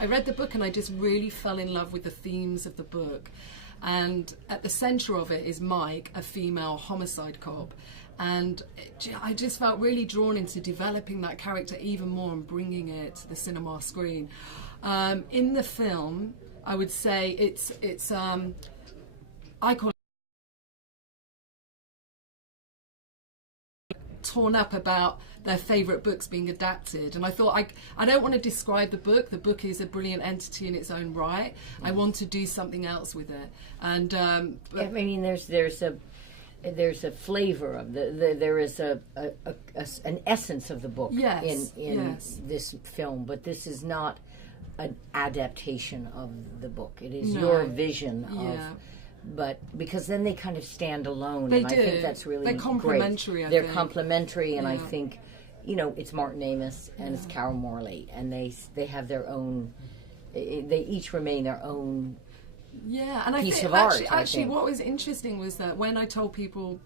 I read the book and I just really fell in love with the themes of the book. And at the centre of it is Mike, a female homicide cop. And I just felt really drawn into developing that character even more and bringing it to the cinema screen. In the film, I would say it's I call it torn up about their favourite books being adapted, and I thought I don't want to describe the book. The book is a brilliant entity in its own right. I want to do something else with it, and I mean, there's a flavor of there is an essence of the book in this film, but this is not an adaptation of the book. It is your vision of. But because then they kind of stand alone, I think that's really They're complementary. Great. They're complementary, and I think, it's Martin Amis and it's Carol Morley, and they have their own. They each remain their own. Yeah, and piece of art. Actually, I think what was interesting was that when I told people,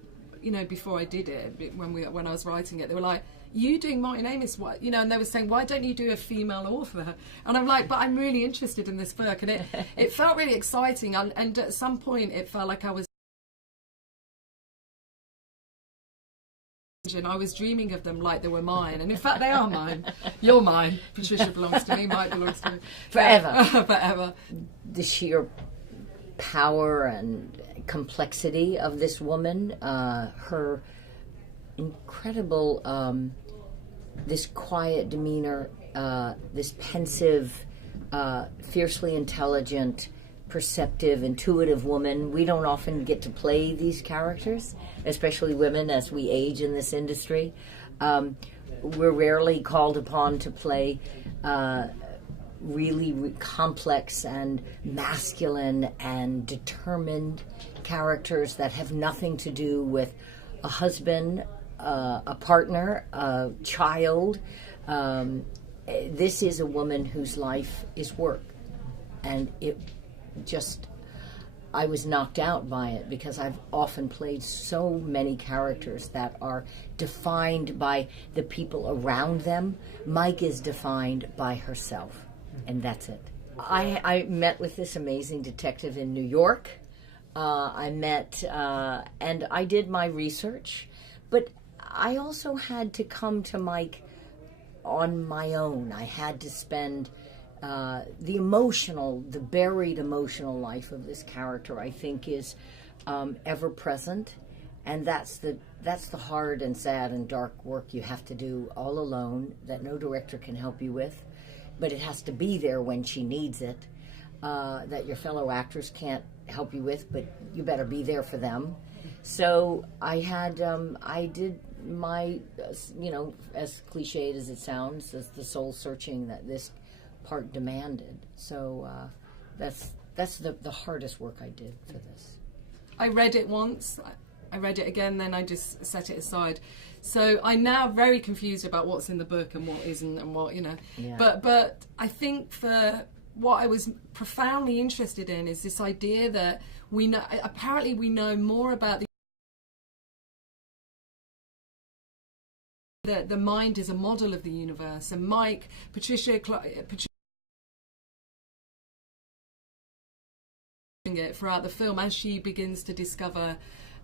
before I did it, when I was writing it, they were like, "You doing Martin Amis? What?" And they were saying, "Why don't you do a female author?" And I'm like, "But I'm really interested in this book," and it felt really exciting. And at some point, it felt like I was dreaming of them like they were mine, and in fact they are mine. You're mine. Patricia belongs to me. Mike belongs to me forever. Forever. The sheer power and complexity of this woman, her incredible, this quiet demeanor, this pensive, fiercely intelligent, perceptive, intuitive woman. We don't often get to play these characters, especially women, as we age in this industry. We're rarely called upon to play really complex and masculine and determined characters that have nothing to do with a husband, a partner, a child. This is a woman whose life is work, and I was knocked out by it because I've often played so many characters that are defined by the people around them. Mike is defined by herself, and that's it. I met with this amazing detective in New York. I met, and I did my research, but I also had to come to Mike on my own. I had to spend the buried emotional life of this character, I think, is ever present, and that's the hard and sad and dark work you have to do all alone, that no director can help you with, but it has to be there when she needs it, that your fellow actors can't help you with, but you better be there for them. So I did my, as cliched as it sounds, as the soul searching that this part demanded. So that's the hardest work I did for this. I read it once, I read it again, then I just set it aside. So I'm now very confused about what's in the book and what isn't, and what, Yeah. But I think for what I was profoundly interested in is this idea that apparently we know more about the mind is a model of the universe, and Patricia it throughout the film as she begins to discover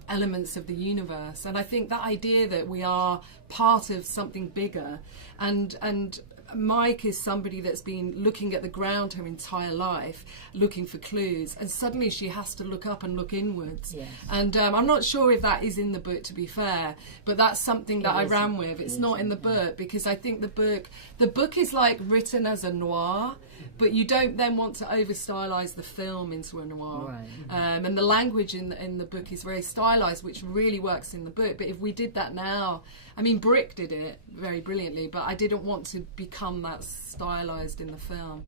elements of the universe. And I think that idea that we are part of something bigger, and Mike is somebody that's been looking at the ground her entire life, looking for clues, and suddenly she has to look up and look inwards. Yes. And I'm not sure if that is in the book, to be fair, but that's something that I ran with. It's not in the book, because I think the book is like written as a noir, but you don't then want to over stylize the film into a noir. Right. And the language in the book is very stylized, which really works in the book. But if we did that now, I mean, Brick did it very brilliantly, but I didn't want to become that stylized in the film.